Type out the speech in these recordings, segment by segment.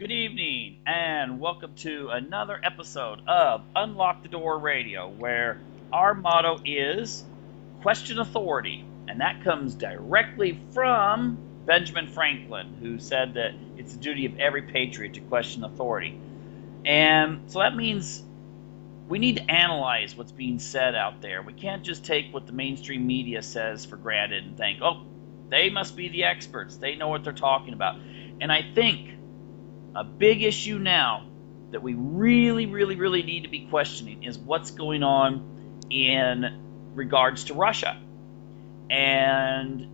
Good evening, and welcome to another episode of Unlock the Door Radio, where our motto is question authority. And that comes directly from Benjamin Franklin, who said that it's the duty of every patriot to question authority. And so that means we need to analyze what's being said out there. We can't just take what the mainstream media says for granted and think, oh, they must be the experts. They know what they're talking about. And I think a big issue now that we really need to be questioning is what's going on in regards to Russia. And,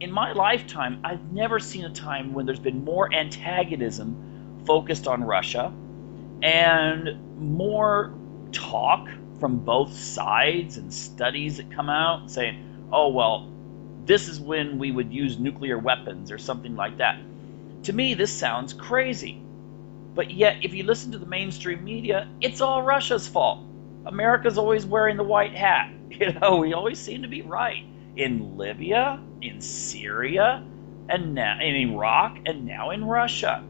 in my lifetime, I've never seen a time when there's been more antagonism focused on Russia and more talk from both sides and studies that come out saying, oh, well, this is when we would use nuclear weapons or something like that. To me, this sounds crazy. But yet, if you listen to the mainstream media, it's all Russia's fault. America's always wearing the white hat. We always seem to be right. In Libya, in Syria, and now in Iraq, and now in Russia.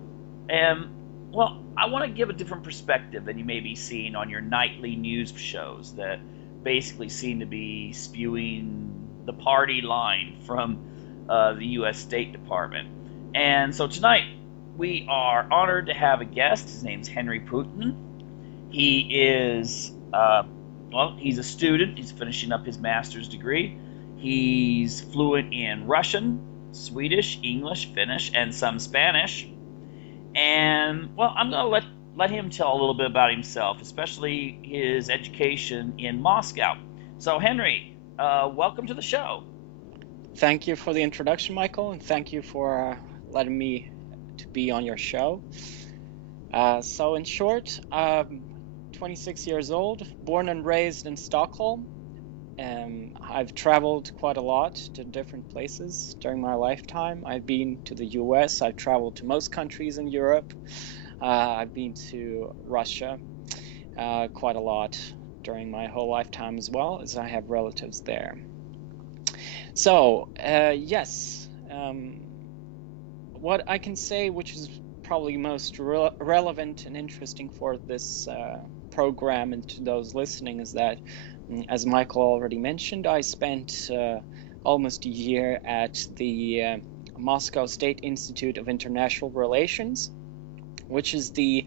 And, well, I want to give a different perspective than you may be seeing on your nightly news shows that basically seem to be spewing the party line from the U.S. State Department. And so tonight, we are honored to have a guest. His name's Henry Putin. He is, he's a student. He's finishing up his master's degree. He's fluent in Russian, Swedish, English, Finnish, and some Spanish. And, well, I'm going to let him tell a little bit about himself, especially his education in Moscow. So, Henry, welcome to the show. Thank you for the introduction, Michael, and thank you for letting me to be on your show. So in short, I'm 26 years old, born and raised in Stockholm. I've traveled quite a lot to different places during my lifetime. I've been to the US, I've traveled to most countries in Europe. I've been to Russia quite a lot during my whole lifetime as well, as I have relatives there. So, yes, what I can say, which is probably most relevant and interesting for this program and to those listening, is that, as Michael already mentioned, I spent almost a year at the Moscow State Institute of International Relations, which is the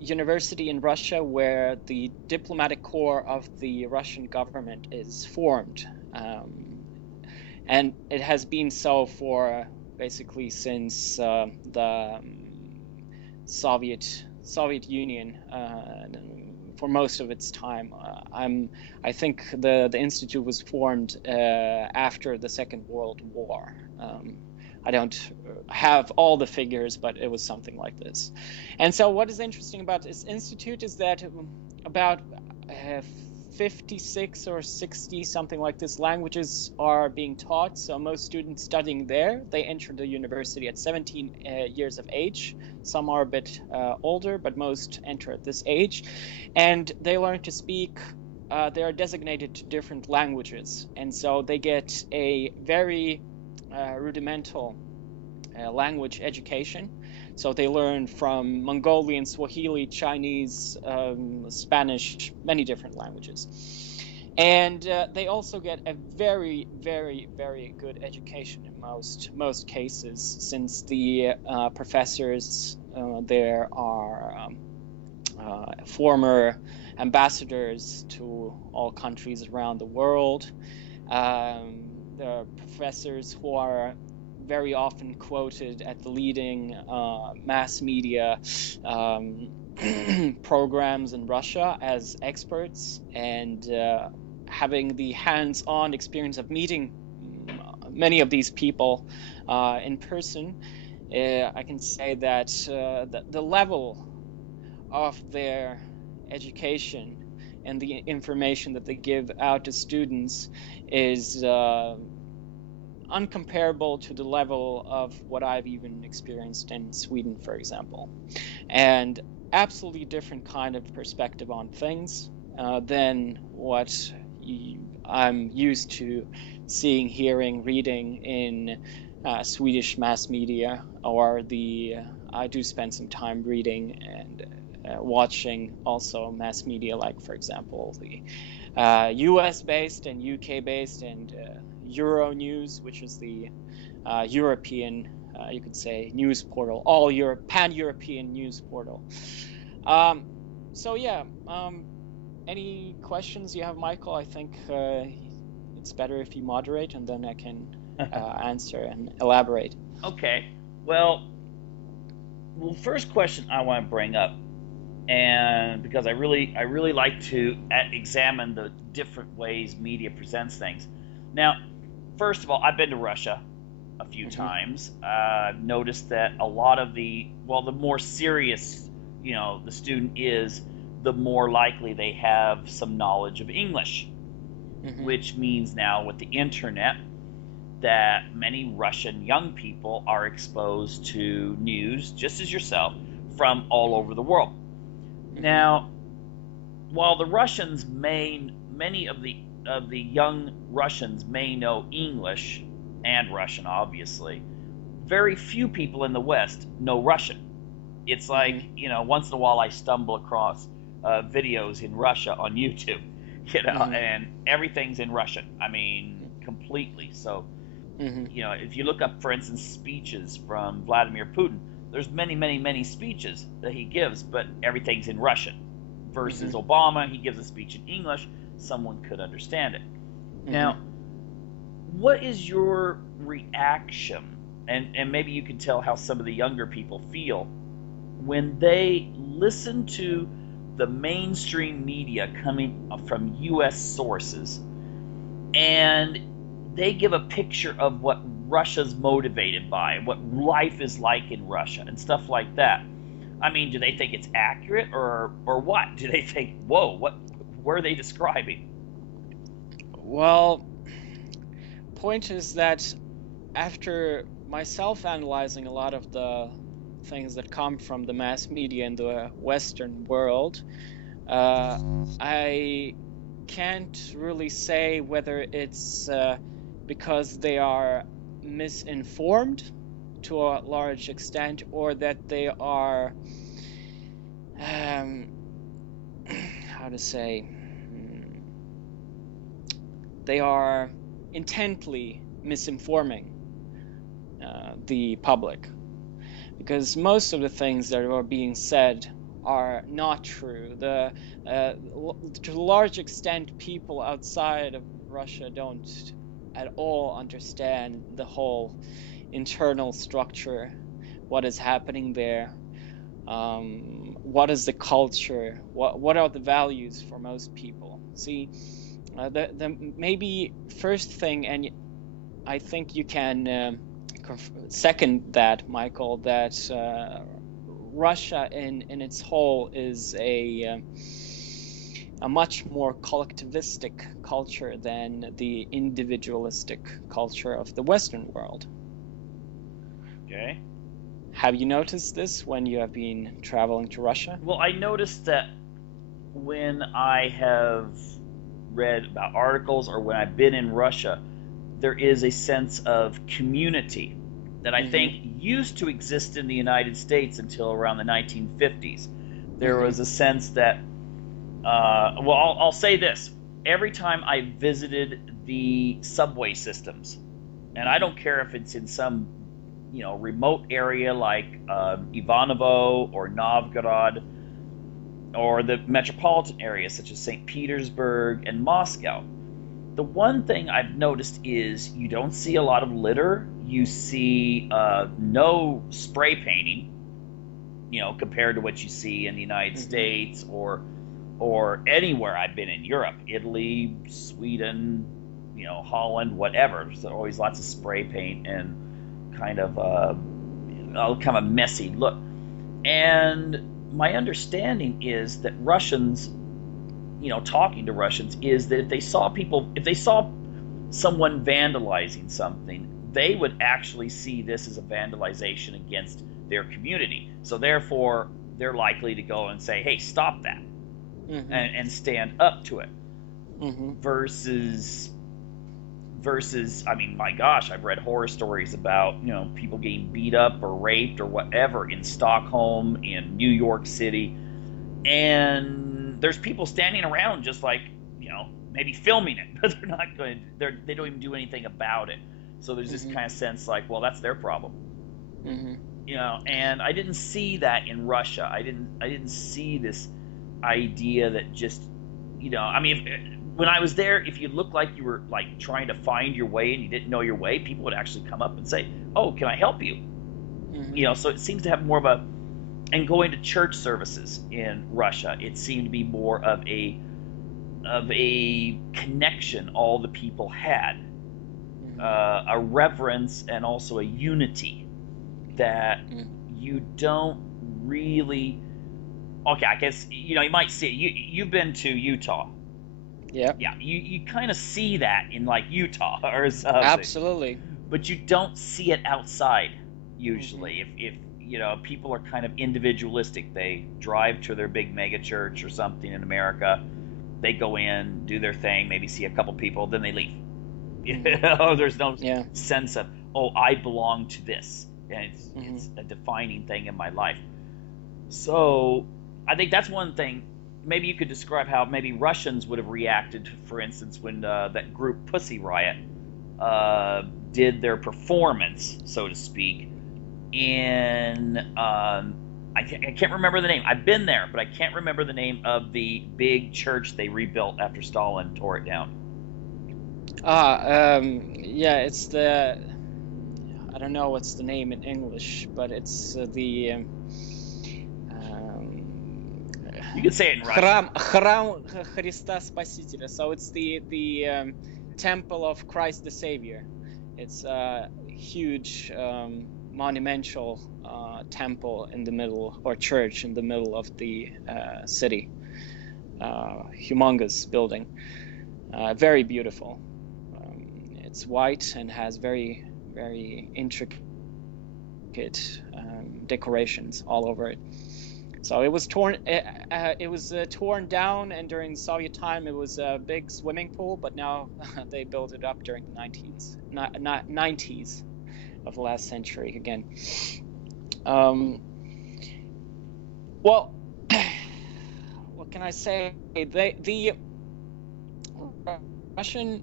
university in Russia where the diplomatic corps of the Russian government is formed. And it has been so for basically since the Soviet Union for most of its time. I think the institute was formed after the Second World War. I don't have all the figures, but it was something like this. And so what is interesting about this institute is that about 56 or 60, something like this, languages are being taught. So most students studying there, they enter the university at 17 years of age. Some are a bit older, but most enter at this age. And they learn to speak, they are designated to different languages. And so they get a very rudimental language education. So they learn from Mongolian, Swahili, Chinese, Spanish, many different languages. And they also get a very good education in most cases, since the professors there are former ambassadors to all countries around the world. There are professors who are very often quoted at the leading mass media programs in Russia as experts, and having the hands-on experience of meeting many of these people in person, I can say that the level of their education and the information that they give out to students is uncomparable to the level of what I've even experienced in Sweden, for example, and absolutely different kind of perspective on things than what I'm used to seeing, hearing, reading in Swedish mass media or the I do spend some time reading and watching also mass media, like, for example, the US-based and UK-based and Euronews, which is the European, you could say, news portal, pan-European news portal. So yeah, any questions you have, Michael? I think it's better if you moderate, and then I can answer and elaborate. Okay. Well, first question I want to bring up, and because I really like to examine the different ways media presents things. Now, first of all, I've been to Russia a few times. I've noticed that a lot of the more serious, the student is, the more likely they have some knowledge of English, which means now with the internet that many Russian young people are exposed to news, just as yourself, from all over the world. Now, while the Russians many of the young Russians may know English and Russian, obviously, very few people in the West know Russian. It's like, once in a while I stumble across videos in Russia on YouTube, and everything's in Russian. I mean, completely. So, if you look up, for instance, speeches from Vladimir Putin, there's many speeches that he gives, but everything's in Russian. Versus Obama, he gives a speech in English, someone could understand it. Now, what is your reaction, and maybe you can tell how some of the younger people feel when they listen to the mainstream media coming from U.S. sources, and they give a picture of what Russia's motivated by, what life is like in Russia, and stuff like that? I mean, do they think it's accurate, or what? Do they think, whoa, what are they describing? Well, point is that after myself analyzing a lot of the things that come from the mass media in the Western world, I can't really say whether it's because they are misinformed to a large extent, or that they are how to say, they are intently misinforming the public, because most of the things that are being said are not true. To a large extent, people outside of Russia don't at all understand the whole internal structure, what is happening there, what is the culture, what are the values for most people. See, the maybe first thing, and I think you can second that, Michael, that Russia in its whole is a much more collectivistic culture than the individualistic culture of the Western world. Okay. Have you noticed this when you have been traveling to Russia? Well, I noticed that when I have read about articles or when I've been in Russia, there is a sense of community that I think used to exist in the United States until around the 1950s. There was a sense that, I'll say this. Every time I visited the subway systems, and I don't care if it's in some remote area like Ivanovo or Novgorod, or the metropolitan areas such as St. Petersburg and Moscow, the one thing I've noticed is you don't see a lot of litter. You see no spray painting, compared to what you see in the United States or anywhere I've been in Europe, Italy, Sweden, Holland, whatever. There's always lots of spray paint and kind of a messy look. And my understanding is that Russians, talking to Russians, is that if they saw someone vandalizing something, they would actually see this as a vandalization against their community. So therefore, they're likely to go and say, hey, stop that, and stand up to it. Versus versus, I mean, my gosh, I've read horror stories about, people getting beat up or raped or whatever in Stockholm, in New York City, and there's people standing around just like, maybe filming it, but they're not going. They don't even do anything about it. So there's this kind of sense like, well, that's their problem. And I didn't see that in Russia. I didn't see this idea that just, I mean, when I was there, if you looked like you were like trying to find your way and you didn't know your way, people would actually come up and say, "Oh, can I help you?" So it seems to have more of a, and going to church services in Russia, it seemed to be more of a connection all the people had, a reverence and also a unity that you don't really. Okay, I guess you might see it. You've been to Utah. Yeah. You kind of see that in like Utah or something. Absolutely. But you don't see it outside usually. If people are kind of individualistic, they drive to their big mega church or something in America, they go in, do their thing, maybe see a couple people, then they leave. There's no sense of, oh, I belong to this, and it's a defining thing in my life. So I think that's one thing. Maybe you could describe how maybe Russians would have reacted, for instance, when that group Pussy Riot did their performance, so to speak, in I can't remember the name. I've been there, but I can't remember the name of the big church they rebuilt after Stalin tore it down. It's the, I don't know what's the name in English, but it's the you can say it in Russian. Храм Христа Спасителя. So it's the Temple of Christ the Savior. It's a huge monumental temple in the middle, or church in the middle of the city. Humongous building, very beautiful. It's white and has very, very intricate decorations all over it. So it was torn. It was torn down, and during Soviet time, it was a big swimming pool. But now they built it up during the 90s of the last century again. Well, what can I say? The Russian.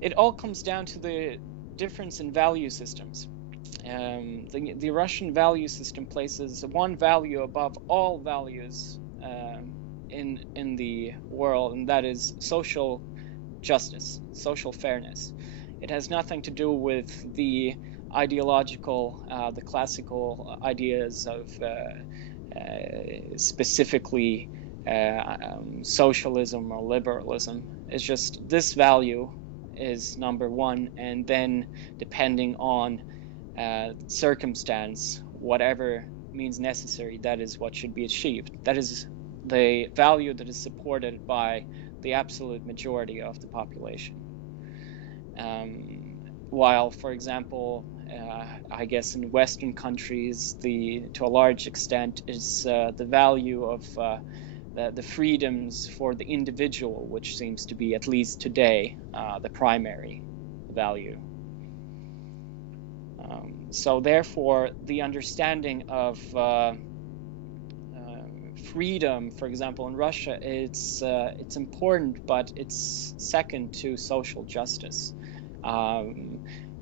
It all comes down to the difference in value systems. The Russian value system places one value above all values in the world, and that is social justice, social fairness. It has nothing to do with the ideological, the classical ideas of specifically socialism or liberalism. It's just this value is number one, and then depending on circumstance, whatever means necessary, that is what should be achieved. That is the value that is supported by the absolute majority of the population. While, for example, I guess in Western countries, to a large extent is the value of the freedoms for the individual, which seems to be, at least today, the primary value. So therefore, the understanding of freedom, for example, in Russia, it's important, but it's second to social justice.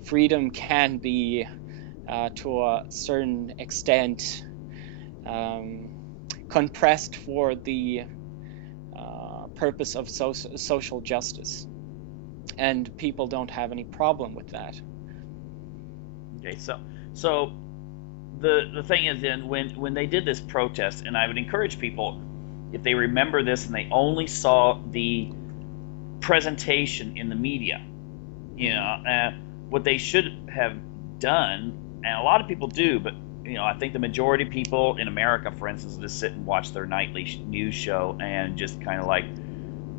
Freedom can be, to a certain extent, compressed for the purpose of social justice, and people don't have any problem with that. Okay, so the thing is, then when they did this protest, and I would encourage people, if they remember this and they only saw the presentation in the media, what they should have done, and a lot of people do, but I think the majority of people in America, for instance, just sit and watch their nightly news show and just kind of like,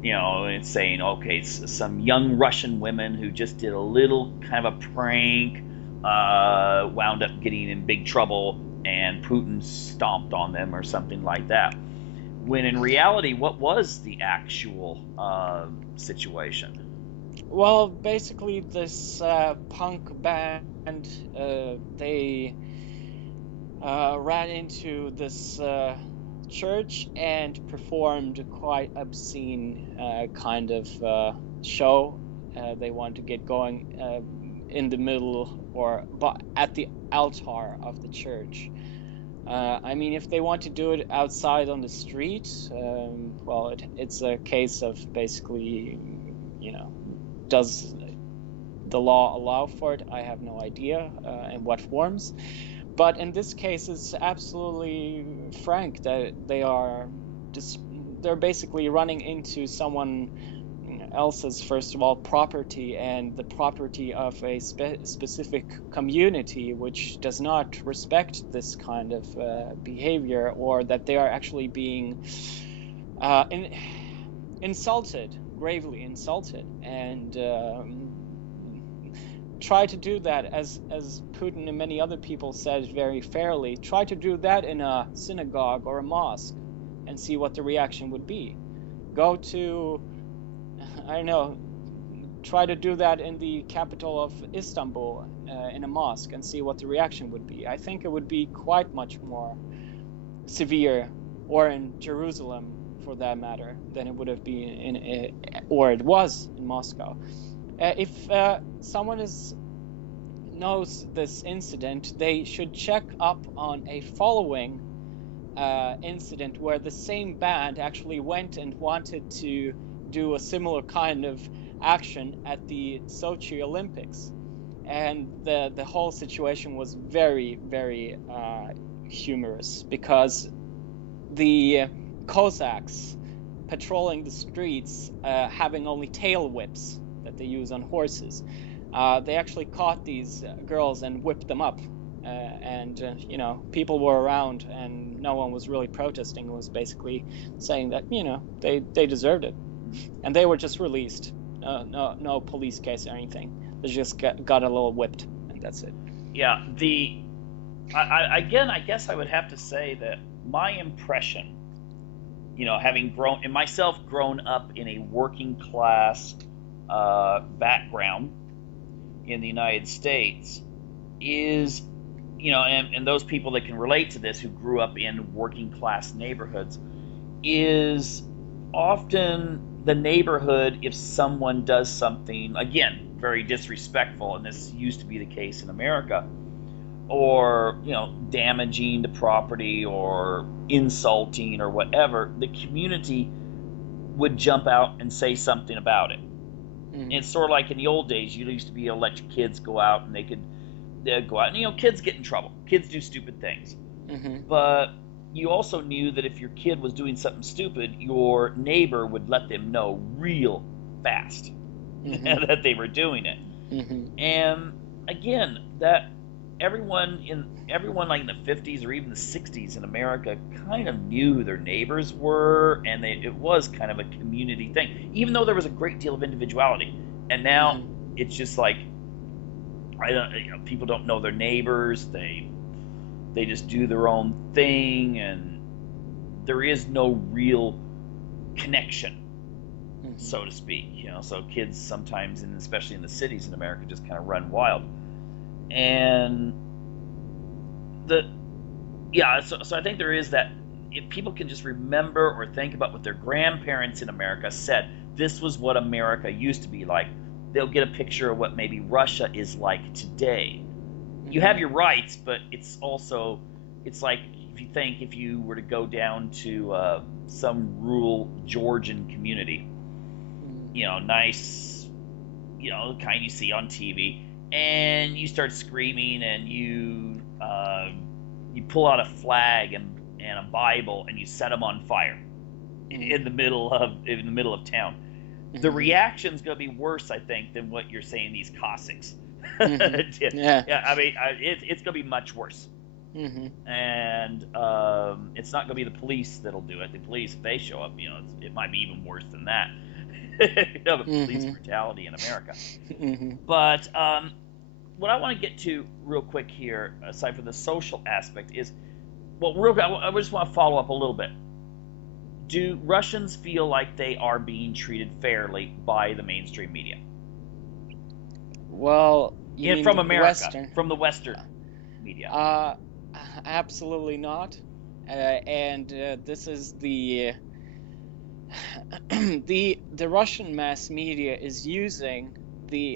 it's saying, okay, it's some young Russian women who just did a little kind of a prank, wound up getting in big trouble, and Putin stomped on them or something like that. When in reality, what was the actual situation? Well, basically, this punk band, they ran into this church and performed quite obscene kind of show. They wanted to get going in the middle or at the altar of the church. I mean, if they want to do it outside on the street, well, it's a case of basically, does the law allow for it? I have no idea in what forms. But in this case, it's absolutely frank that they're basically running into someone else's, first of all, property, and the property of a specific community which does not respect this kind of behavior, or that they are actually being insulted, gravely insulted, and try to do that, as Putin and many other people said very fairly, try to do that in a synagogue or a mosque and see what the reaction would be. Go to, I don't know, try to do that in the capital of Istanbul in a mosque and see what the reaction would be. I think it would be quite much more severe, or in Jerusalem for that matter, than it would have been or it was in Moscow. If someone knows this incident, they should check up on a following incident where the same band actually went and wanted to do a similar kind of action at the Sochi Olympics, and the whole situation was very, very humorous, because the Cossacks patrolling the streets, having only tail whips that they use on horses, they actually caught these girls and whipped them up, and people were around and no one was really protesting. It was basically saying that they deserved it, and they were just released. No police case or anything. They just got a little whipped, and that's it. Yeah, I guess I would have to say that my impression, having grown up in a working class background in the United States, is, and those people that can relate to this who grew up in working class neighborhoods, is often the neighborhood, if someone does something, again, very disrespectful, and this used to be the case in America, or damaging the property or insulting or whatever, the community would jump out and say something about it. Mm-hmm. It's sort of like in the old days, you used to be able to let your kids go out, and they'd go out, and kids get in trouble, kids do stupid things. Mm-hmm. But you also knew that if your kid was doing something stupid, your neighbor would let them know real fast, mm-hmm. that they were doing it. Mm-hmm. And again, that everyone like in the 50s or even the 60s in America kind of knew who their neighbors were, and it was kind of a community thing, even though there was a great deal of individuality. And now mm-hmm. it's just like, people don't know their neighbors. They just do their own thing, and there is no real connection, mm-hmm. so to speak. So kids sometimes, and especially in the cities in America, just kind of run wild. And so I think there is that. If people can just remember or think about what their grandparents in America said, this was what America used to be like, they'll get a picture of what maybe Russia is like today. You have your rights, but it's like if you were to go down to some rural Georgian community, nice, the kind you see on TV, and you start screaming, and you pull out a flag and a Bible, and you set them on fire in the middle of town. Mm-hmm. The reaction's going to be worse, I think, than what you're saying these Cossacks. Mm-hmm. Yeah. I mean, it's going to be much worse. Mm-hmm. And it's not going to be the police that'll do it. The police, if they show up, it might be even worse than that. The police brutality in America. Mm-hmm. But what I want to get to real quick here, aside from the social aspect, is, I just want to follow up a little bit. Do Russians feel like they are being treated fairly by the mainstream media? Well, you In mean from the America, Western? from the Western media. Absolutely not. And this is the the Russian mass media is using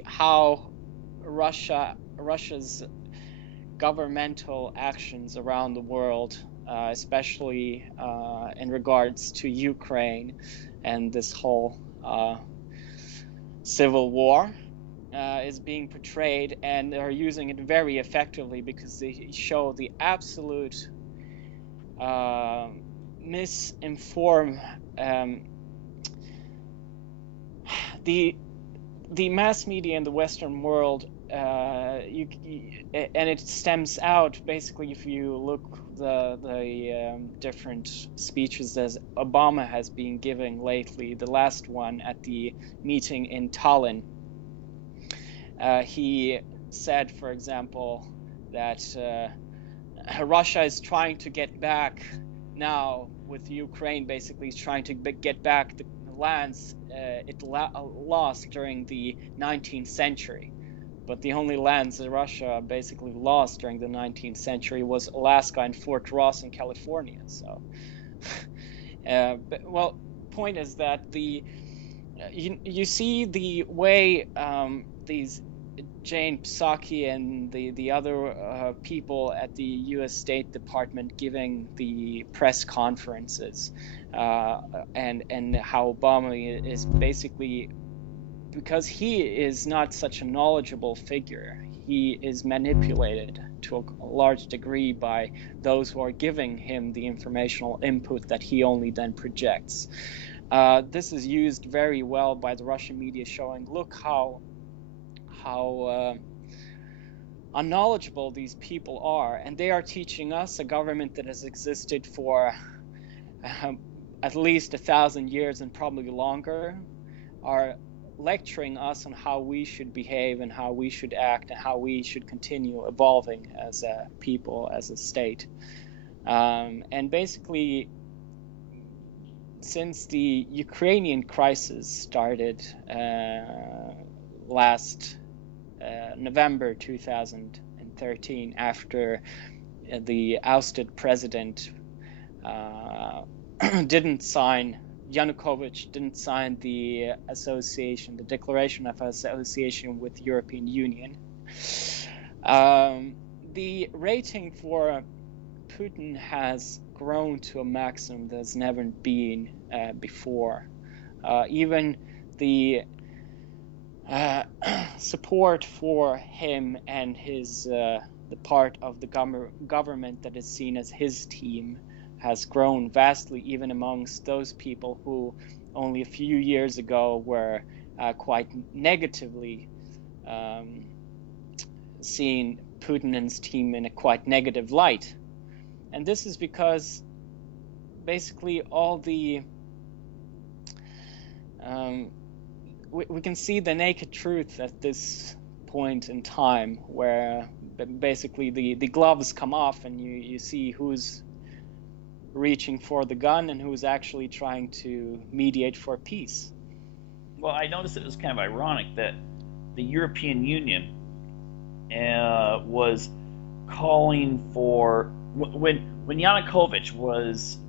how Russia's governmental actions around the world, especially in regards to Ukraine and this whole civil war, is being portrayed, and they're using it very effectively because they show the absolute misinformed the mass media in the Western world, and it stems out basically if you look the different speeches that Obama has been giving lately. The last one at the meeting in Tallinn, he said, for example, that Russia is trying to get back now with Ukraine. Basically, is trying to get back the lands it lost during the 19th century. But the only lands that Russia basically lost during the 19th century was Alaska and Fort Ross in California. So, well, point is that you see the way these Jane Psaki and the other people at the U.S. State Department giving the press conferences, and how Obama is basically, because he is not such a knowledgeable figure, he is manipulated to a large degree by those who are giving him the informational input that he only then projects. This is used very well by the Russian media, showing, look how unknowledgeable these people are, and they are teaching us, a government that has existed for at least 1,000 years and probably longer, are lecturing us on how we should behave and how we should act and how we should continue evolving as a people, as a state. And basically, since the Ukrainian crisis started last November 2013, after the ousted president Yanukovych didn't sign the Declaration of Association with European Union. The rating for Putin has grown to a maximum that's never been before. Even the support for him and his the part of the government that is seen as his team has grown vastly, even amongst those people who only a few years ago were quite negatively seeing Putin and his team in a quite negative light. And this is because basically all the we can see the naked truth at this point in time, where basically the gloves come off and you see who's reaching for the gun and who's actually trying to mediate for peace. Well, I noticed it was kind of ironic that the European Union was calling for, when Yanukovych was,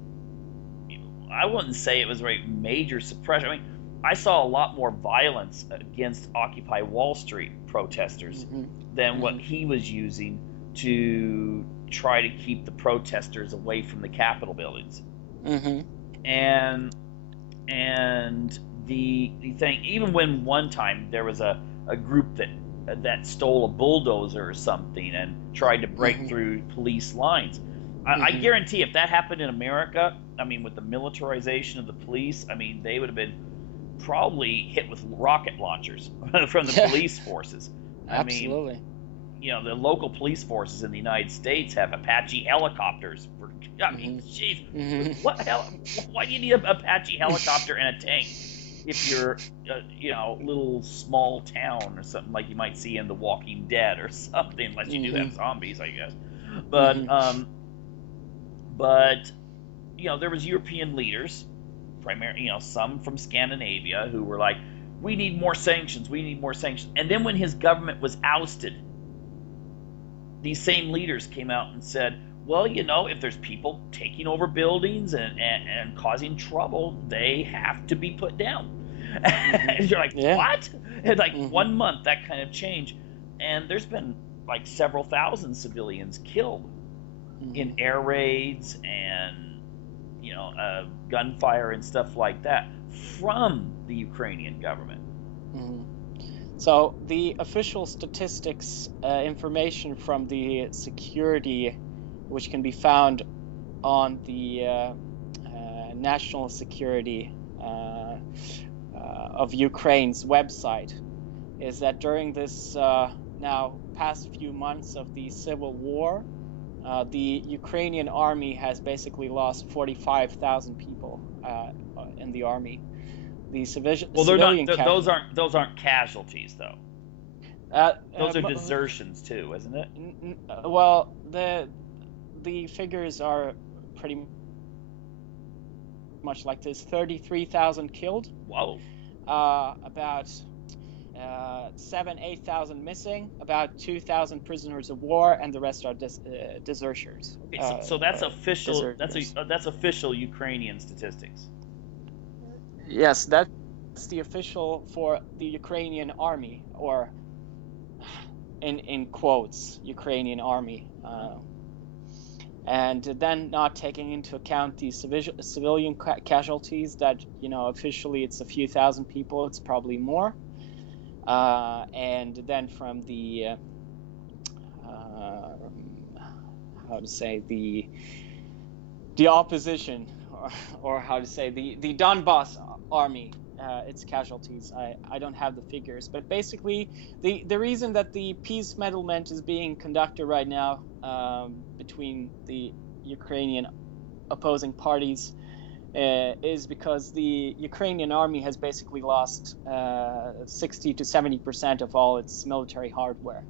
I wouldn't say it was a very major suppression. I mean, I saw a lot more violence against Occupy Wall Street protesters than what he was using to try to keep the protesters away from the Capitol buildings. And the thing, even when one time there was a group that stole a bulldozer or something and tried to break through police lines, I guarantee if that happened in America, I mean, with the militarization of the police, I mean, they would have been probably hit with rocket launchers from the police forces. Absolutely. I mean, you know, the local police forces in the United States have Apache helicopters. I mean, jeez, what hell? Why do you need an Apache helicopter and a tank if you're, you know, little small town or something like you might see in The Walking Dead or something, unless you do have zombies, I guess. But you know, there was European leaders, primarily, you know, some from Scandinavia, who were like, we need more sanctions, we need more sanctions. And then when his government was ousted, these same leaders came out and said, well, if there's people taking over buildings and causing trouble, they have to be put down. And you're like, what? And like 1 month, that kind of change. And there's been like several thousand civilians killed in air raids and, gunfire and stuff like that from the Ukrainian government. So the official statistics information from the security, which can be found on the national security of Ukraine's website, is that during this now past few months of the civil war, the Ukrainian army has basically lost 45,000 people in the army. The those aren't casualties though. Those are desertions too, isn't it? Well, the figures are pretty much like this: 33,000 killed. Whoa. About 8,000 missing, about 2,000 prisoners of war, and the rest are deserters. Okay, so that's official. That's official Ukrainian statistics. Yes, that's the official for the Ukrainian army, or in quotes, Ukrainian army. And then not taking into account the civilian casualties that, officially it's a few thousand people, it's probably more. And then from the, the opposition, or how to say, the Donbas army, its casualties. I don't have the figures, but basically the reason that the peace settlement is being conducted right now between the Ukrainian opposing parties is because the Ukrainian army has basically lost 60 to 70% of all its military hardware.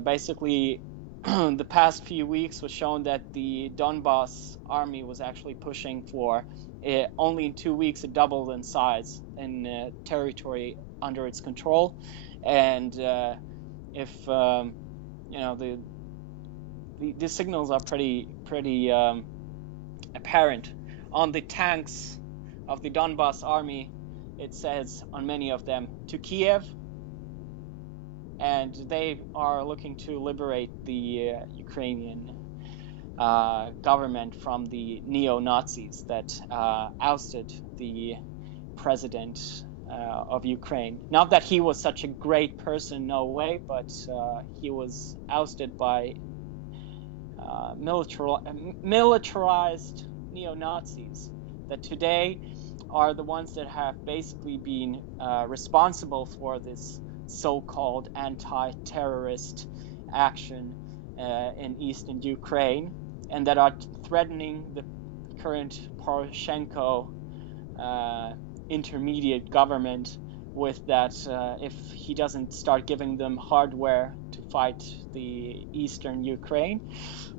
Basically the past few weeks was shown that the Donbas army was actually pushing for only in 2 weeks it doubled in size in territory under its control. And if the signals are pretty apparent on the tanks of the Donbas army, it says on many of them to Kiev, and they are looking to liberate the Ukrainian government from the neo-Nazis that ousted the president of Ukraine. Not that he was such a great person, no way, but he was ousted by militarized neo-Nazis that today are the ones that have basically been responsible for this so-called anti-terrorist action in eastern Ukraine, and that are threatening the current Poroshenko intermediate government with that if he doesn't start giving them hardware to fight the eastern Ukraine,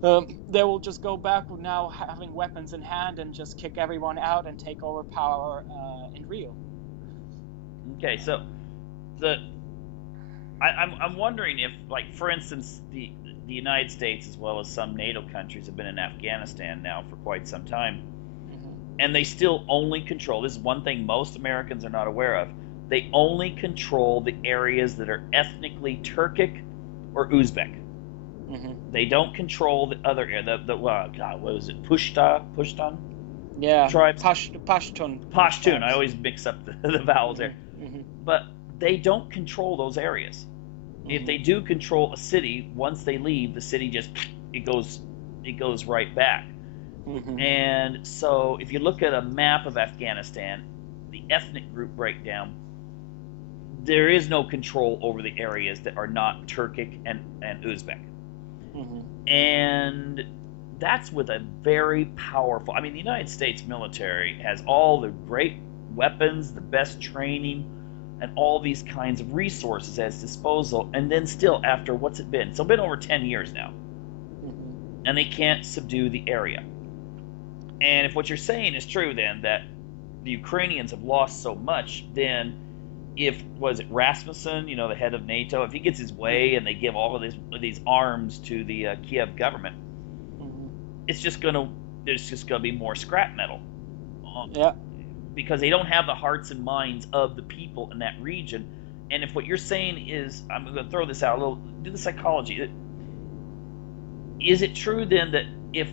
they will just go back with now having weapons in hand and just kick everyone out and take over power in Rio. Okay, so I'm wondering if, like, for instance, the United States as well as some NATO countries have been in Afghanistan now for quite some time, and they still only control, this is one thing most Americans are not aware of, they only control the areas that are ethnically Turkic or Uzbek. They don't control the other area, what was it, Pushtun? Yeah, tribes? Pashtun. I always mix up the vowels there. But they don't control those areas. If they do control a city, once they leave, the city just it goes right back. And so if you look at a map of Afghanistan, the ethnic group breakdown, there is no control over the areas that are not Turkic and Uzbek. And that's with a very powerful, I mean, the United States military has all the great weapons, the best training, and all these kinds of resources at its disposal, and then still after, what's it been? So it's been over 10 years now. And they can't subdue the area. And if what you're saying is true, then that the Ukrainians have lost so much, then if was it Rasmussen, the head of NATO, if he gets his way and they give all of these arms to the Kiev government, it's just gonna there's just gonna be more scrap metal. Yeah. Because they don't have the hearts and minds of the people in that region. And if what you're saying is, I'm going to throw this out a little, do the psychology. Is it true then that if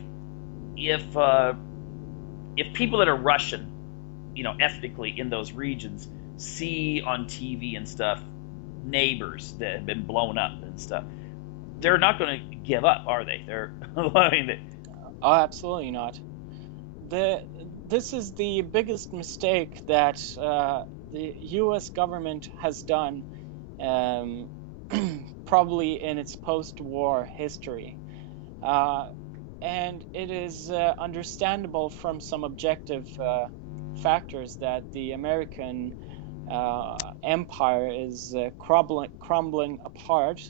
people that are Russian, ethnically in those regions, see on TV and stuff neighbors that have been blown up and stuff, they're not going to give up, are they? Oh, absolutely not. This is the biggest mistake that the U.S. government has done, probably in its post-war history. And it is understandable from some objective factors that the American empire is crumbling apart,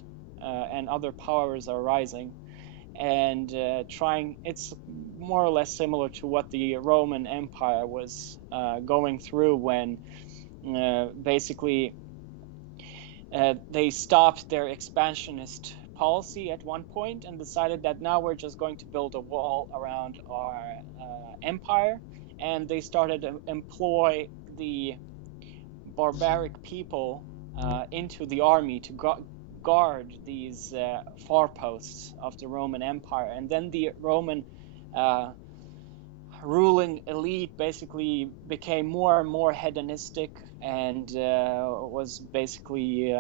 and other powers are rising. And it's more or less similar to what the Roman Empire was going through when basically they stopped their expansionist policy at one point and decided that now we're just going to build a wall around our empire, and they started to employ the barbaric people into the army to guard these foreposts of the Roman Empire. And then the Roman ruling elite basically became more and more hedonistic and was basically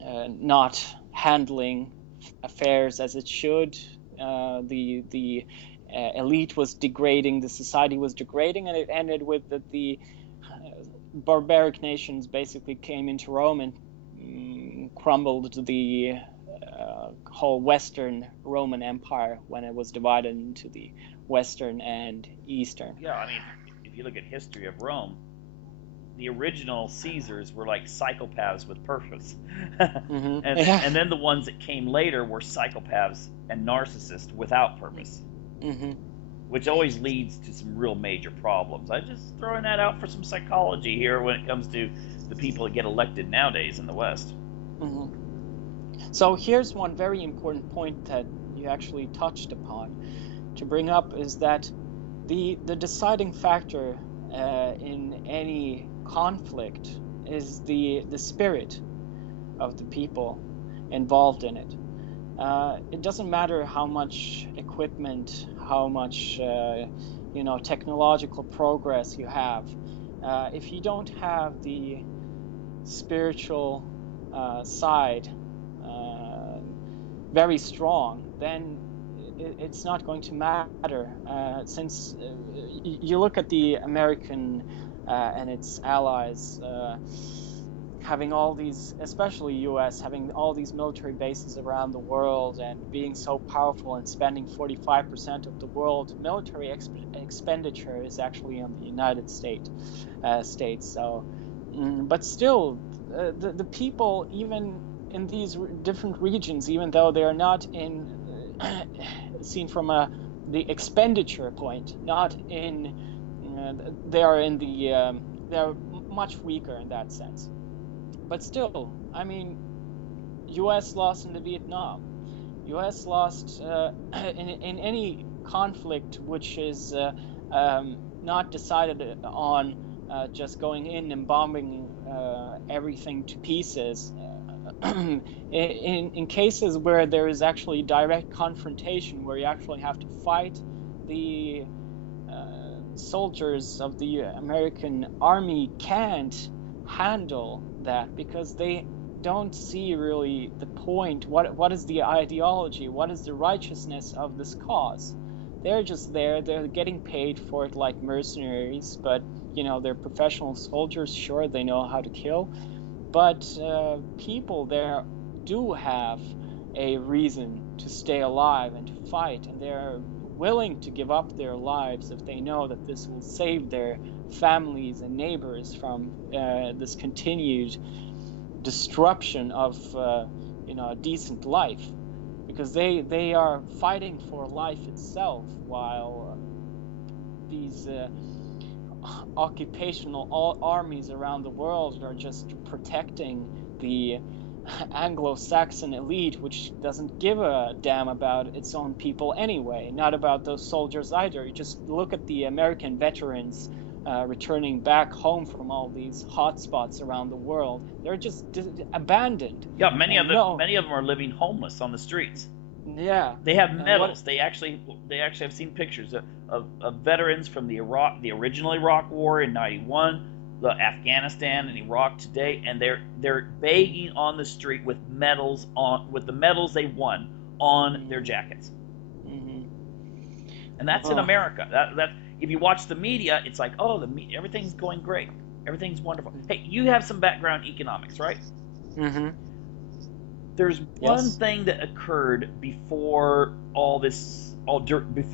not handling affairs as it should. The elite was degrading, the society was degrading, and it ended with that the barbaric nations basically came into Rome and crumbled the whole Western Roman Empire when it was divided into the Western and Eastern. Yeah, I mean, if you look at history of Rome, the original Caesars were like psychopaths with purpose. And then the ones that came later were psychopaths and narcissists without purpose. Which always leads to some real major problems. I'm just throwing that out for some psychology here when it comes to the people that get elected nowadays in the West. So here's one very important point that you actually touched upon to bring up, is that the deciding factor in any conflict is the spirit of the people involved in it. It doesn't matter how much equipment, how much technological progress you have. If you don't have the spiritual side very strong, then it's not going to matter. Since you look at the American and its allies having all these, especially US, having all these military bases around the world and being so powerful and spending 45% of the world military expenditure is actually on the United States. So, but still, the people, even in these different regions, even though they are not seen from the expenditure point, not in, they are much weaker in that sense. But still, I mean, U.S. lost in the Vietnam. U.S. lost in any conflict which is not decided on just going in and bombing everything to pieces. In cases where there is actually direct confrontation, where you actually have to fight, the soldiers of the American army can't handle that because they don't see really the point. What is the ideology? What is the righteousness of this cause? They're just there. They're getting paid for it like mercenaries, but they're professional soldiers. Sure, they know how to kill, but people there do have a reason to stay alive and to fight, and they're willing to give up their lives if they know that this will save their families and neighbors from this continued disruption of a decent life, because they are fighting for life itself, while these occupational armies around the world are just protecting the Anglo-Saxon elite, which doesn't give a damn about its own people anyway, not about those soldiers either. You just look at the American veterans returning back home from all these hotspots around the world. They're just abandoned. Yeah, many of them are living homeless on the streets. Yeah, they have medals. They actually have seen pictures of veterans from the original Iraq War in '91, the Afghanistan and Iraq today, and they're begging on the street with the medals they won on their jackets. And that's in America. That if you watch the media, it's like, oh, everything's going great, everything's wonderful. Hey, you have some background in economics, right? There's one thing that occurred before all this,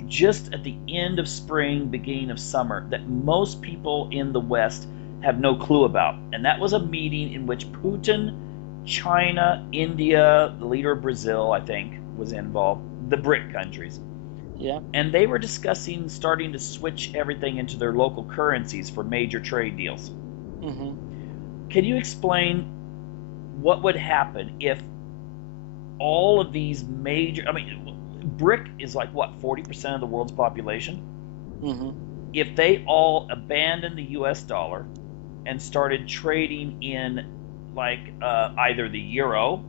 just at the end of spring, beginning of summer, that most people in the West have no clue about. And that was a meeting in which Putin, China, India, the leader of Brazil, I think, was involved, the BRIC countries. Yeah. And they were discussing starting to switch everything into their local currencies for major trade deals. Can you explain what would happen if all of these major, BRIC is like what, 40% of the world's population? If they all abandoned the US dollar and started trading in either the euro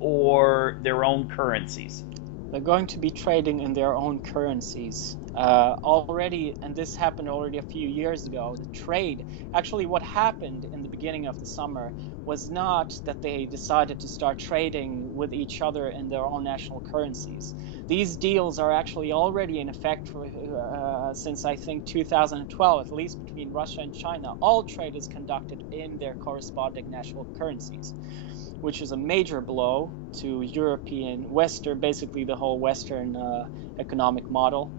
or their own currencies? They're going to be trading in their own currencies already, and this happened already a few years ago. The trade, actually what happened in the beginning of the summer was not that they decided to start trading with each other in their own national currencies. These deals are actually already in effect since I think 2012, at least between Russia and China. All trade is conducted in their corresponding national currencies, which is a major blow to basically the whole Western economic model.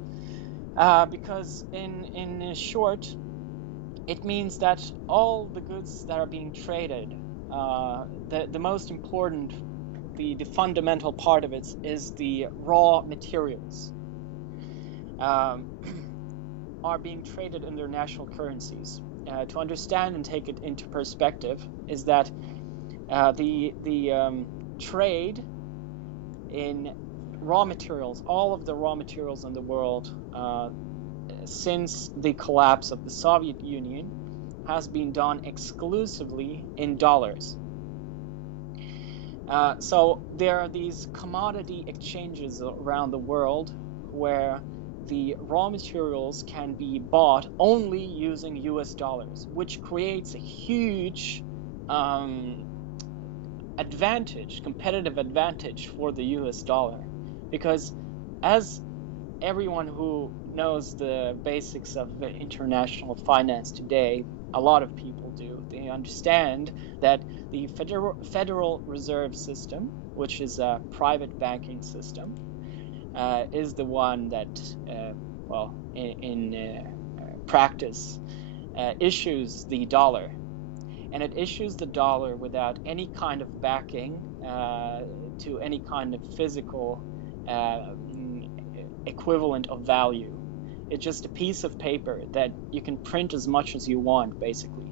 Because in short, it means that all the goods that are being traded, the most important, the fundamental part of it is the raw materials, are being traded in their national currencies. To understand and take it into perspective is that the trade in raw materials, all of the raw materials in the world since the collapse of the Soviet Union, has been done exclusively in dollars. So there are these commodity exchanges around the world where the raw materials can be bought only using US dollars, which creates a huge competitive advantage for the US dollar. Because as everyone who knows the basics of international finance today, a lot of people do, they understand that the Federal Reserve System, which is a private banking system, is the one that, in practice, issues the dollar. And it issues the dollar without any kind of backing to any kind of physical equivalent of value. It's just a piece of paper that you can print as much as you want, basically.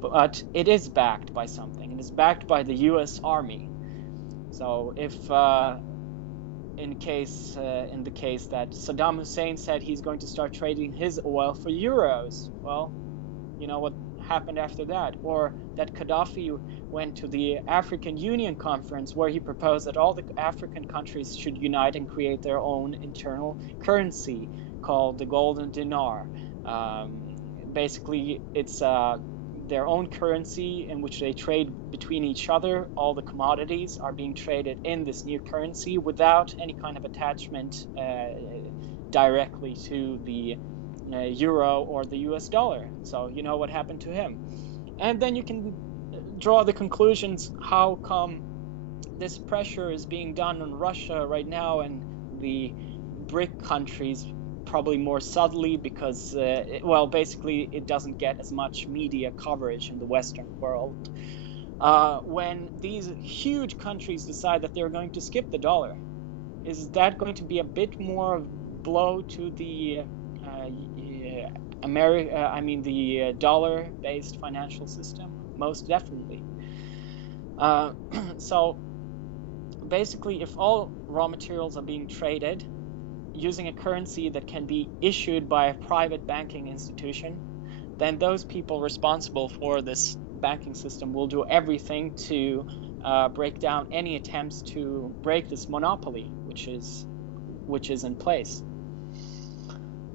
But it is backed by something. It is backed by the US Army. So if in the case that Saddam Hussein said he's going to start trading his oil for euros, well, you know what happened after that? Or that Gaddafi went to the African Union conference where he proposed that all the African countries should unite and create their own internal currency called the golden dinar. Basically, it's their own currency in which they trade between each other. All the commodities are being traded in this new currency without any kind of attachment directly to the euro or the US dollar. So you know what happened to him. And then you can draw the conclusions how come this pressure is being done on Russia right now and the BRIC countries probably more subtly because, basically it doesn't get as much media coverage in the Western world. When these huge countries decide that they're going to skip the dollar, is that going to be a bit more blow to the the dollar-based financial system, most definitely. So basically, if all raw materials are being traded using a currency that can be issued by a private banking institution, then those people responsible for this banking system will do everything to break down any attempts to break this monopoly, which is in place.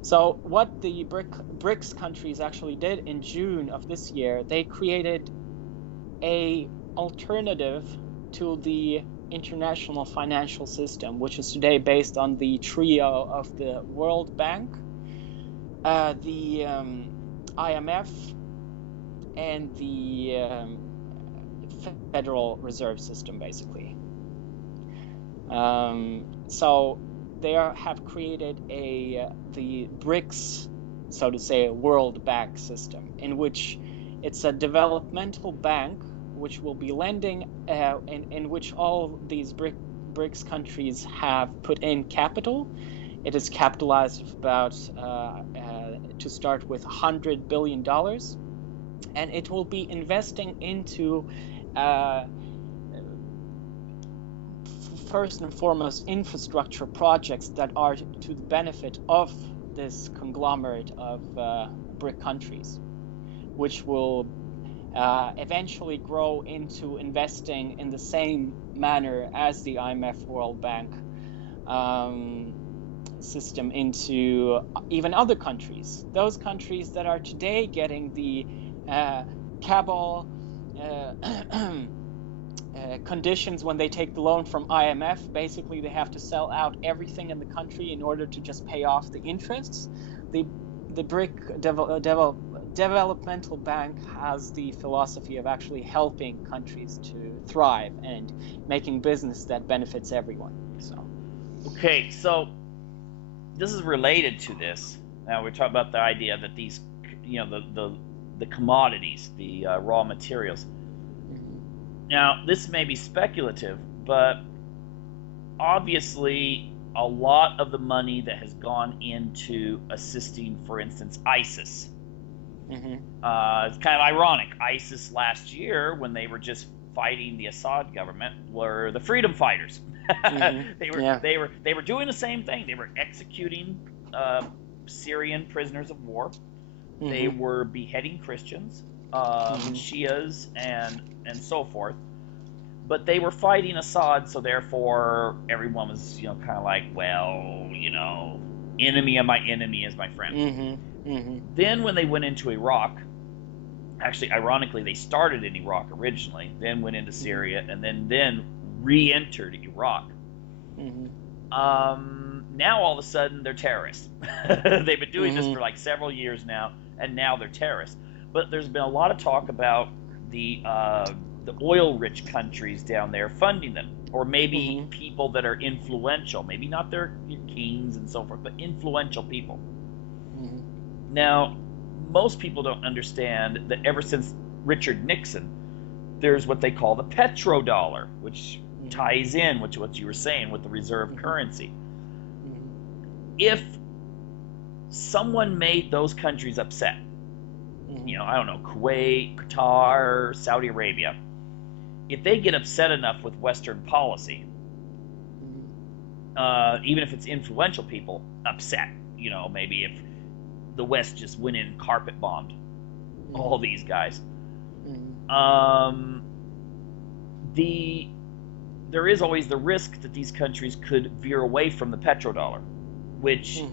So what the BRICS countries actually did in June of this year, they created a alternative to the international financial system, which is today based on the trio of the World Bank, the IMF, and the Federal Reserve System, basically. So they have created the BRICS, so to say, a World Bank system, in which it's a developmental bank which will be lending, in which all these BRICS countries have put in capital. It is capitalized about, to start with, $100 billion, and it will be investing into first and foremost infrastructure projects that are to the benefit of this conglomerate of BRIC countries, which will eventually grow into investing in the same manner as the IMF World Bank system into even other countries. Those countries that are today getting the cabal conditions when they take the loan from IMF. Basically, they have to sell out everything in the country in order to just pay off the interests. The BRIC developmental bank has the philosophy of actually helping countries to thrive and making business that benefits everyone. So, okay, so this is related to this. Now we're talking about the idea that these, the commodities, the raw materials. Now, this may be speculative, but obviously a lot of the money that has gone into assisting, for instance, ISIS. It's kind of ironic. ISIS last year, when they were just fighting the Assad government, were the freedom fighters. They were doing the same thing. They were executing Syrian prisoners of war. They were beheading Christians, Shias, and so forth. But they were fighting Assad, so therefore everyone was, kind of like, well, enemy of my enemy is my friend. Then when they went into Iraq, actually, ironically, they started in Iraq originally, then went into Syria, and then re-entered Iraq. Now all of a sudden they're terrorists. They've been doing this for like several years now, and now they're terrorists. But there's been a lot of talk about the oil-rich countries down there funding them, or maybe people that are influential, maybe not their kings and so forth, but influential people. Now, most people don't understand that ever since Richard Nixon, there's what they call the petrodollar, which ties in with what you were saying with the reserve currency. If someone made those countries upset, I don't know, Kuwait, Qatar, Saudi Arabia, if they get upset enough with Western policy, even if it's influential people upset, maybe if the West just went in and carpet bombed all these guys, there is always the risk that these countries could veer away from the petrodollar, which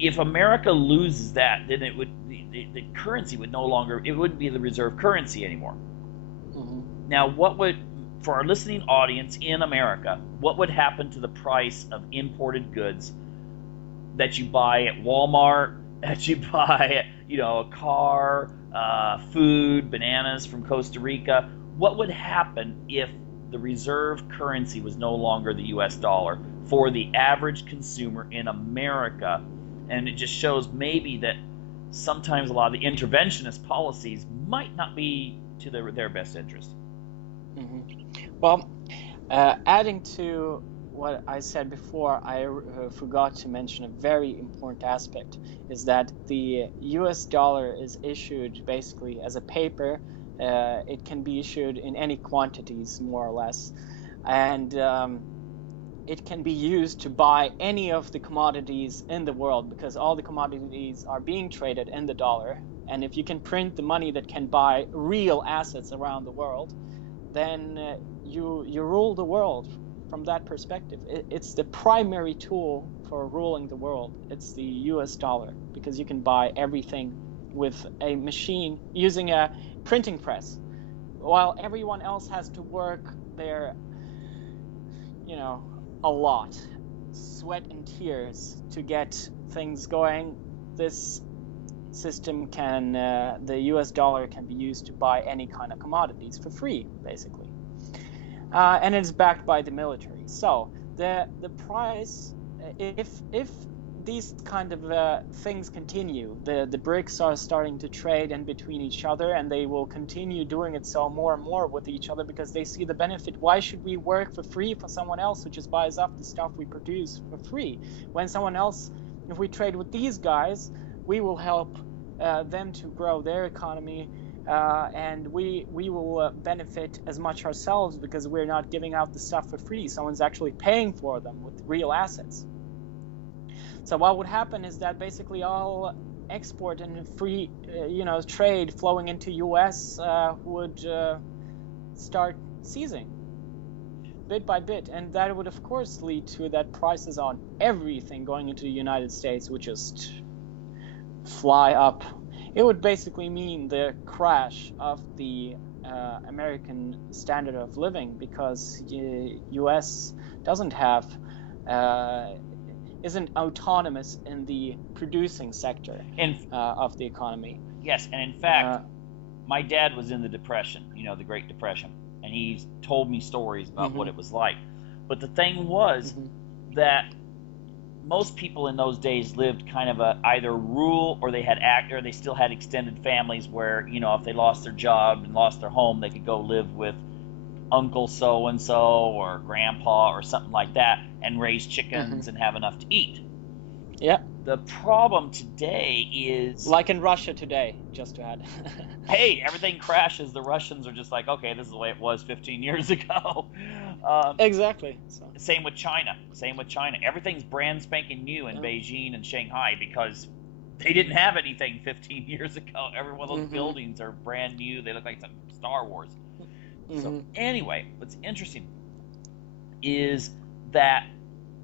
if America loses that, then it would the currency would no longer, it wouldn't be the reserve currency anymore. Now, for our listening audience in America, what would happen to the price of imported goods that you buy at Walmart, that you buy at, a car, food, bananas from Costa Rica? What would happen if the reserve currency was no longer the US dollar for the average consumer in America? And it just shows maybe that sometimes a lot of the interventionist policies might not be to their best interest. Well, adding to what I said before, I forgot to mention a very important aspect, is that the US dollar is issued basically as a paper. It can be issued in any quantities, more or less, and it can be used to buy any of the commodities in the world, because all the commodities are being traded in the dollar. And if you can print the money that can buy real assets around the world, then you rule the world from that perspective. It's the primary tool for ruling the world. It's the US dollar, because you can buy everything with a machine using a printing press, while everyone else has to work their, a lot, sweat and tears to get things going. This system can, the US dollar can be used to buy any kind of commodities for free, basically. And it's backed by the military. So the price, if these kind of things continue, the BRICS are starting to trade in between each other, and they will continue doing it so more and more with each other, because they see the benefit. Why should we work for free for someone else who just buys up the stuff we produce for free? When someone else, if we trade with these guys, we will help them to grow their economy, and we will benefit as much ourselves, because we're not giving out the stuff for free. Someone's actually paying for them with real assets. So what would happen is that basically all export and free, trade flowing into US would start ceasing bit by bit, and that would of course lead to that prices on everything going into the United States would just fly up. It would basically mean the crash of the American standard of living, because US doesn't have isn't autonomous in the producing sector of the economy. Yes, and in fact, my dad was in the Depression, the Great Depression, and he's told me stories about what it was like. But the thing was that most people in those days lived kind of either rural, or they still had extended families where, if they lost their job and lost their home, they could go live with Uncle so-and-so or Grandpa or something like that, and raise chickens and have enough to eat. Yeah. The problem today is... like in Russia today, just to add. Hey, everything crashes. The Russians are just like, okay, this is the way it was 15 years ago. Exactly. So. Same with China. Everything's brand spanking new in Beijing and Shanghai, because they didn't have anything 15 years ago. Every one of those buildings are brand new. They look like some Star Wars. So anyway, what's interesting is that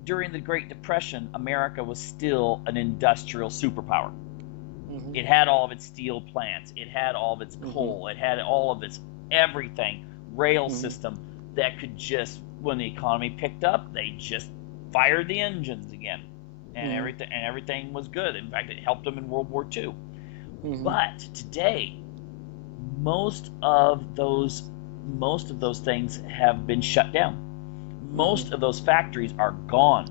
during the Great Depression, America was still an industrial superpower. It had all of its steel plants. It had all of its coal. It had all of its everything, rail system that could just, when the economy picked up, they just fired the engines again, and everything was good. In fact, it helped them in World War II. But today, most of those things have been shut down. Most of those factories are gone.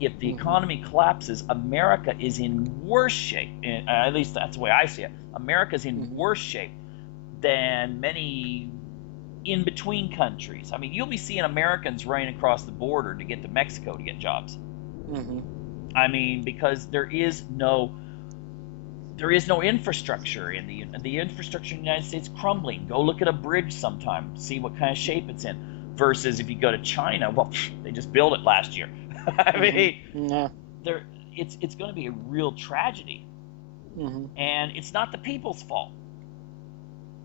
If the economy collapses, America is in worse shape. At least that's the way I see it. America's in worse shape than many in-between countries. I mean, you'll be seeing Americans running across the border to get to Mexico to get jobs. I mean, because there is no infrastructure in the infrastructure in the United States crumbling. Go look at a bridge sometime, see what kind of shape it's in. Versus if you go to China, well, they just built it last year. I mean, it's going to be a real tragedy, and it's not the people's fault.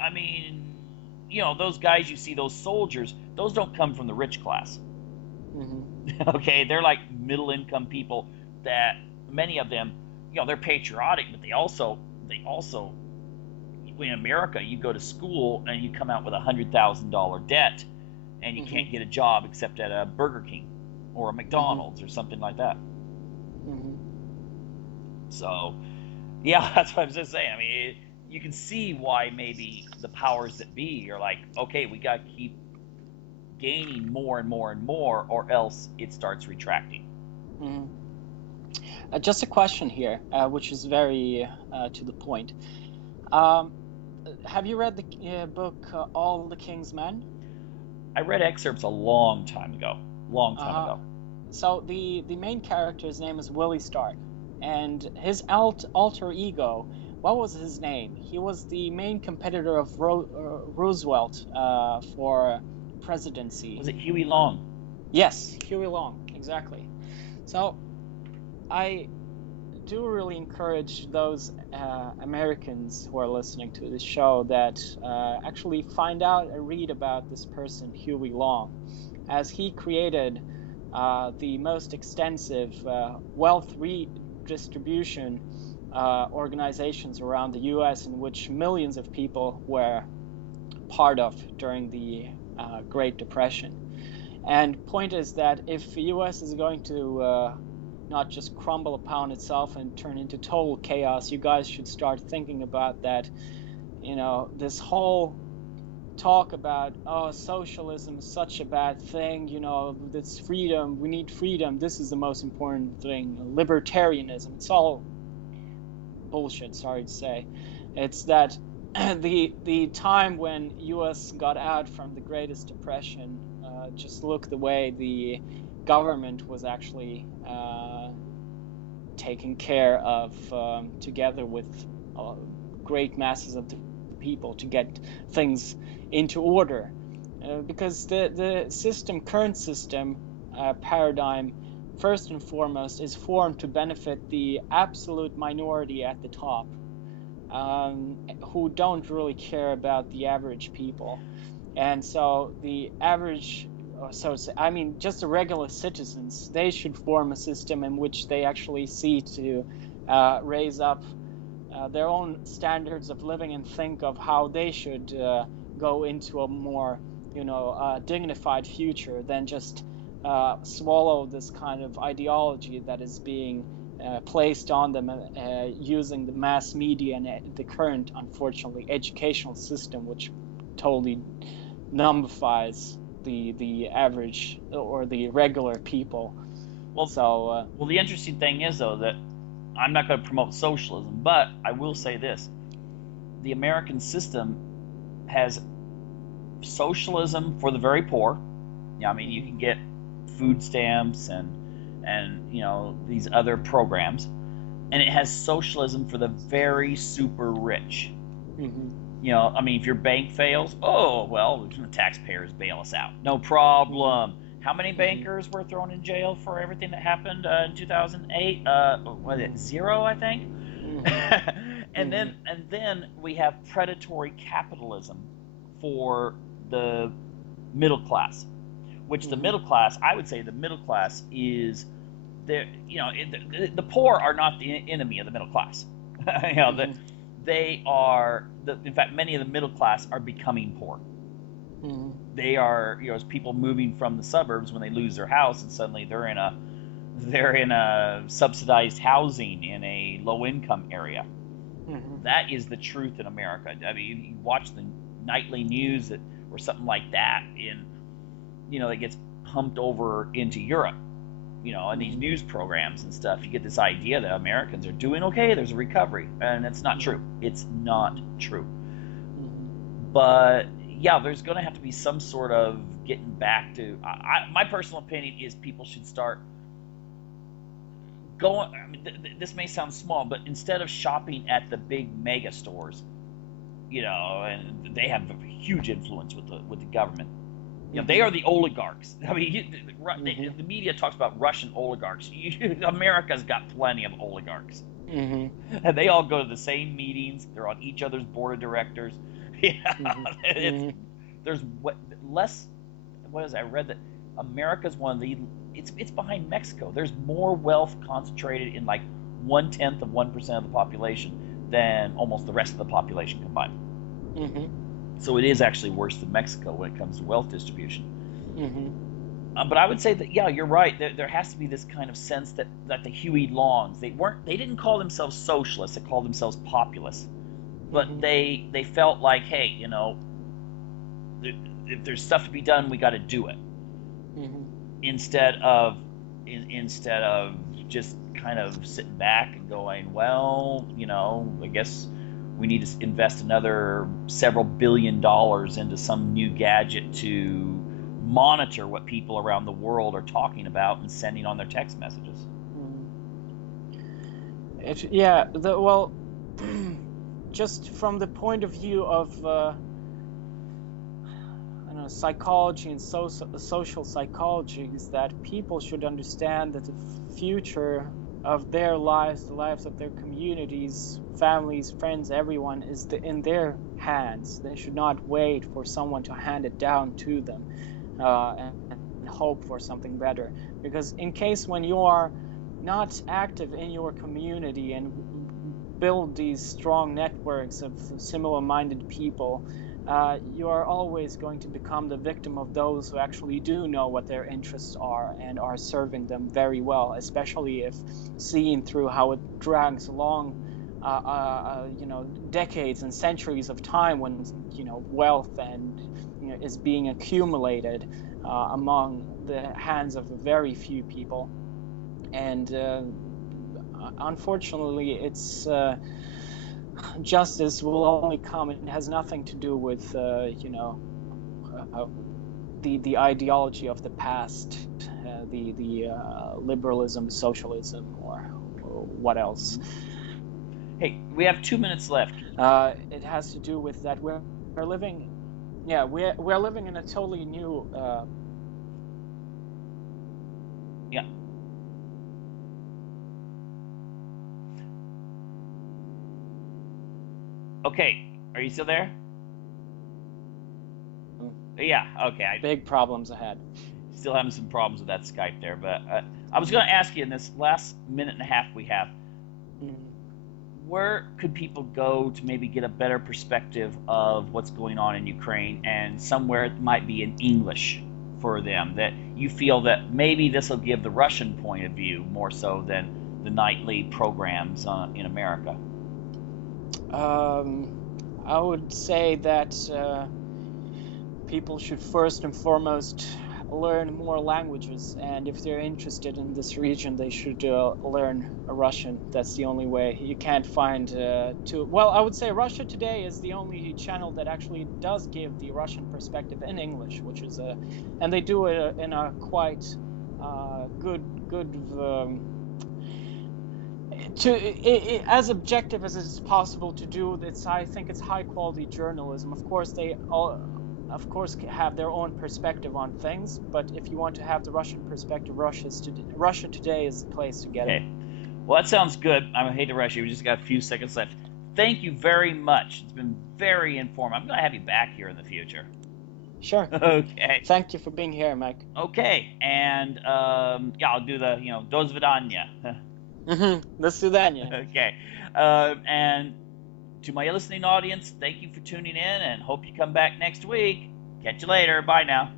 I mean, those guys you see, those soldiers, those don't come from the rich class. Okay, they're like middle-income people that many of them, they're patriotic, but they also in America, you go to school and you come out with $100,000 debt, and you can't get a job except at a Burger King or a McDonald's or something like that. So, yeah, that's what I was just saying. I mean, you can see why maybe the powers that be are like, okay, we got to keep gaining more and more and more, or else it starts retracting. Just a question here, which is very to the point. Have you read the book All the King's Men? I read excerpts a long time ago. So the main character's name is Willie Stark, and his alter ego. What was his name? He was the main competitor of Roosevelt for presidency. Was it Huey Long? Yes, Huey Long, exactly. So I do really encourage those Americans who are listening to this show that actually find out and read about this person, Huey Long, as he created the most extensive wealth redistribution organizations around the U.S. in which millions of people were part of during the Great Depression. And point is that if the U.S. is going to not just crumble upon itself and turn into total chaos, you guys should start thinking about that. This whole talk about, oh, socialism is such a bad thing, this freedom, we need freedom, this is the most important thing, libertarianism, it's all bullshit, sorry to say. It's that the time when US got out from the Greatest Depression, just look the way the government was actually taking care of, together with great masses of the people, to get things into order, because the current system paradigm, first and foremost, is formed to benefit the absolute minority at the top, who don't really care about the average people. And so the average, just the regular citizens, they should form a system in which they actually see to raise up their own standards of living and think of how they should go into a more, dignified future than just swallow this kind of ideology that is being placed on them using the mass media and the current, unfortunately, educational system, which totally numbifies the average or the regular people. Well, the interesting thing is, though, that I'm not going to promote socialism, but I will say this: the American system has socialism for the very poor. I mean, you can get food stamps and these other programs, and it has socialism for the very super rich. Mm-hmm. I mean, if your bank fails, oh well, the taxpayers bail us out, no problem. How many bankers were thrown in jail for everything that happened in 2008? Was it 0, I think? And then we have predatory capitalism for the middle class, which the middle class, I would say the middle class is the poor are not the enemy of the middle class. They are in fact, many of the middle class are becoming poor. They are, as people moving from the suburbs, when they lose their house and suddenly they're in a subsidized housing in a low income area. That is the truth in America. I mean, you watch the nightly news or something like that that gets pumped over into Europe, and these news programs and stuff. You get this idea that Americans are doing okay, there's a recovery, and it's not true. It's not true. But yeah, there's going to have to be some sort of getting back to. My personal opinion is people should start going. I mean, this may sound small, but instead of shopping at the big mega stores, and they have a huge influence with the government. They are the oligarchs. I mean, the media talks about Russian oligarchs. America's got plenty of oligarchs, and they all go to the same meetings. They're on each other's board of directors. There's less. What is it? I read that America's one of the. It's behind Mexico. There's more wealth concentrated in like 0.1% of the population than almost the rest of the population combined. So it is actually worse than Mexico when it comes to wealth distribution. But I would say that, yeah, you're right. There has to be this kind of sense that the Huey Longs, they didn't call themselves socialists. They called themselves populists. But they felt like, hey, if there's stuff to be done, we got to do it. Instead of just kind of sitting back and going, well, I guess we need to invest another several $billion into some new gadget to monitor what people around the world are talking about and sending on their text messages. Well, just from the point of view of psychology and social psychology, is that people should understand that the future of their lives, the lives of their communities, families, friends, everyone, is in their hands. They should not wait for someone to hand it down to them and hope for something better. Because in case when you are not active in your community and build these strong networks of similar-minded people, you are always going to become the victim of those who actually do know what their interests are and are serving them very well, especially if seen through how it drags along, decades and centuries of time when, wealth and, is being accumulated among the hands of very few people. And unfortunately, it's justice will only come. It has nothing to do with the ideology of the past, the liberalism, socialism, or what else. Hey, we have 2 minutes left. It has to do with that we're living. Yeah, we're living in a totally new. Yeah. Okay, are you still there? Yeah, okay. Big problems ahead. Still having some problems with that Skype there, but I was going to ask you in this last minute and a half we have, where could people go to maybe get a better perspective of what's going on in Ukraine, and somewhere it might be in English for them, that you feel that maybe this will give the Russian point of view more so than the nightly programs in America? I would say that people should first and foremost learn more languages, and if they're interested in this region, they should learn Russian. That's the only way. You can't find I would say Russia Today is the only channel that actually does give the Russian perspective in English, which is and they do it in a quite good as objective as it's possible to do. I think it's high quality journalism. Of course, they all have their own perspective on things, but if you want to have the Russian perspective, Russia Today is the place to get it. Well, that sounds good. I hate to rush you. We just got a few seconds left. Thank you very much. It's been very informative. I'm going to have you back here in the future. Sure. Okay. Thank you for being here, Mike. Okay, and I'll do the do svidaniya. До свидания. Okay, and to my listening audience, thank you for tuning in, and hope you come back next week. Catch you later. Bye now.